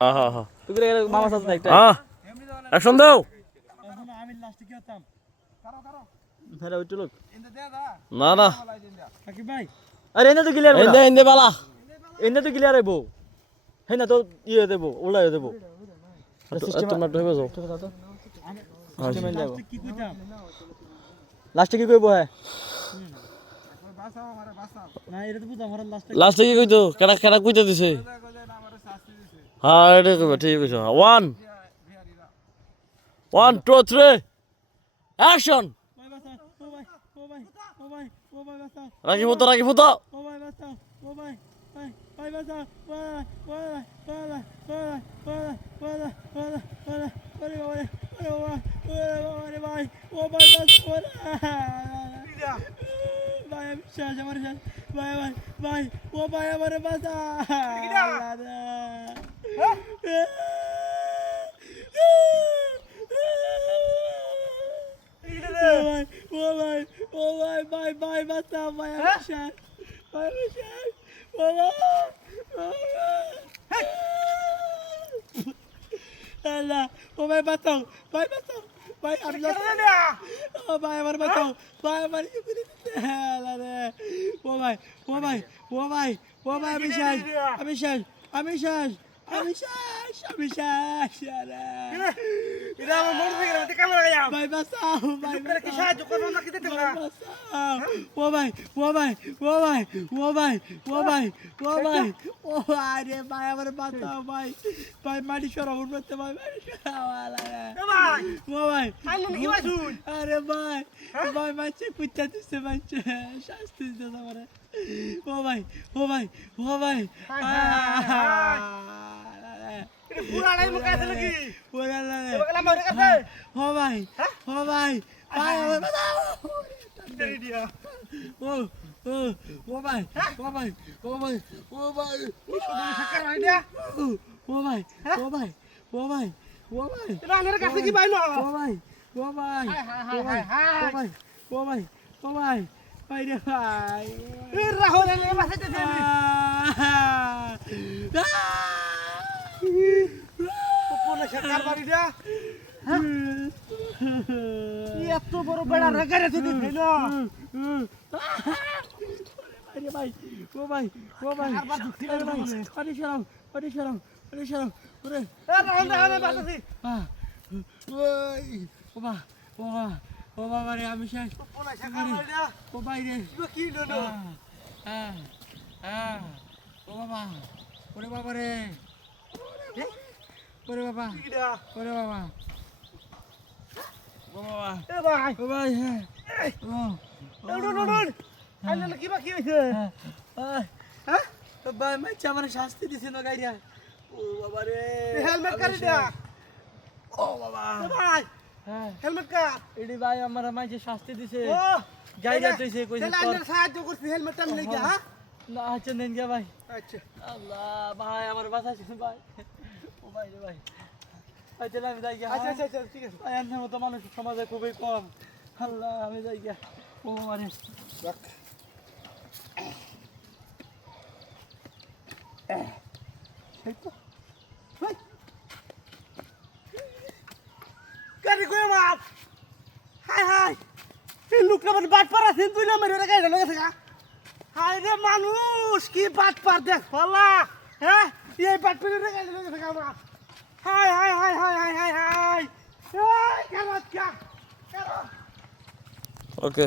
হ্যাঁ হ্যাঁ হ্যাঁ তুই মামা সাথে না একটা হ্যাঁ অ্যাকশন দাও এখন আমি লাস্টে কি হতাম কারো হ্যাঁ ওইটা লোক ইন্দে দে দা না না সাকিব ভাই আরে এনে তো ক্লিয়ার এন্দে এন্দে বালা এনে তো ক্লিয়ার হইব হ্যাঁ না তো ইয়ে দেব উল্টা দেব তুমি একটু হইবে যাও লাস্টে কি কইতাম লাস্টে কি কইব হ্যাঁ বাসাও আমারে বাসাও না এটা তো বুঝ আমার লাস্টে লাস্টে কি কইতো কেডা কেডা কইতে দিছে কইলে না আমারে শাস্তি দিছে হ্যাঁ এটা কইবে ঠিক আছে 1 1 2 3 অ্যাকশন ভাই বাসা ও ভাই ও ভাই ও ভাই ও ভাই বাসা রাখি ফুটো রাখি ফুটো ও ভাই বাসা ও ভাই ভাই ভাই বাসা ভাই ভাই ভাই ভাই ভাই ভাই ভাই ভাই ওরে ভাই ও ভাই বাসা ভাই আমি শেষ আমার শেষ ভাই ভাই ভাই ও ভাই আমার বাসা ও ভাই ও ভাই ভাই ভাই বাসা ভাই আমি শেষ ভাই আমি শেষ ও ভাই আল্লাহ ও ভাই বাঁচাও ভাই বাঁচাও ভাই আমি ও ভাই আমার বাঁচাও ভাই আমার আল্লাহ রে ও ভাই ও ভাই ও ভাই ও ভাই আমি শেষ আমি শেষ আমি শেষ আমি শেষ আমি শেষ এটা আমার মন থেকে গেল ক্যামেরা গায়া ভাই বাঁচাও ভাই তোমরা কি সাহায্য করো না কি দিতে না ও ভাই ও ভাই ও ভাই ও ভাই ও ভাই ও ভাই ও আরে ভাই আমার বাঁচাও ভাই ভাই মাটি সরাবো করতে ভাই মাটি সরাবো ভাই ও ভাই আইন কি ভাই শুন আরে ভাই ভাই মাছে কুত্তা দিচ্ছে মাছে শাস্তি দিতে আমারে ও ভাই ও ভাই ও ভাই পুরাটাই মুখ আছে নাকি ওরে লা রে এবারে আমার কাছে ও ভাই ও ভাই ভাই আমার বাঁচাও দেরি দিয়া ও ও ও ভাই ও ভাই ও ভাই ও ভাই তুমি সাকার ভাই দিয়া ও ভাই ও ভাই ও ভাই ও ভাই এটা আমার কাছে কি ভাই না ও ভাই ও ভাই ও ভাই ও ভাই ও ভাই ও ভাই ভাই রে ভাই এ রাহুল এনে বাসাইতে দে কোন সরকার বাড়ি দিয়া এত বড় বেড়া রাগারে তুই দিছ না আরে ভাই ও ভাই ও ভাই আবার দুঃখী আরে ভাই লাগে আরে শরম আরে শরম আরে শরম ওরে এ রাহুল রাহুল বাসাইছি ওই ও বা ও বা ও বাবা রে আমি শেষ কোন সরকার বাড়ি দিয়া ও ভাই রে কি ননো ও বাবা ওরে বাবা রে ওরে বাবা কি দিয়া ওরে বাবা ও বাবা এ ভাই ও ভাই হ্যাঁ ও নো নো নো আইলে কি বাকি হইছে হ্যাঁ তো ভাই মাইছে আমার শাস্তি দিছে না গাইরা ও বাবা রে হেলমেট কারি দিয়া ও বাবা এ ভাই হ্যাঁ হেলমেট কা এডি ভাই আমার মাইছে শাস্তি দিছে ও গাইরা তুইছে কইছে তাহলে আইলে সাহায্য করছি হেলমেটটা আমি লইয়া হ্যাঁ না আচ্ছা নেন গা ভাই আচ্ছা আল্লাহ ভাই আমার বাঁচাইছেন ভাই ও ভাই রে ভাই ভাই তাহলে আমি যাই গা আচ্ছা আচ্ছা আচ্ছা ঠিক আছে ভাই আপনার মতো মানুষ সমাজে খুবই কম আল্লাহ আমি যাই গা ও মানে রাখ সেই তো গাড়ি কই আমার হাই হাই এই লোকটা মানে বাট পার আছে তুই না মেরে গাড়ি লাগে থাকা হাই রে মানুষ কি বাট পার দেখ ফলা হ্যাঁ এই বাট পার রে গাড়ি লাগে থাকা আমার high high high high high high high এই কেন কা কেন ওকে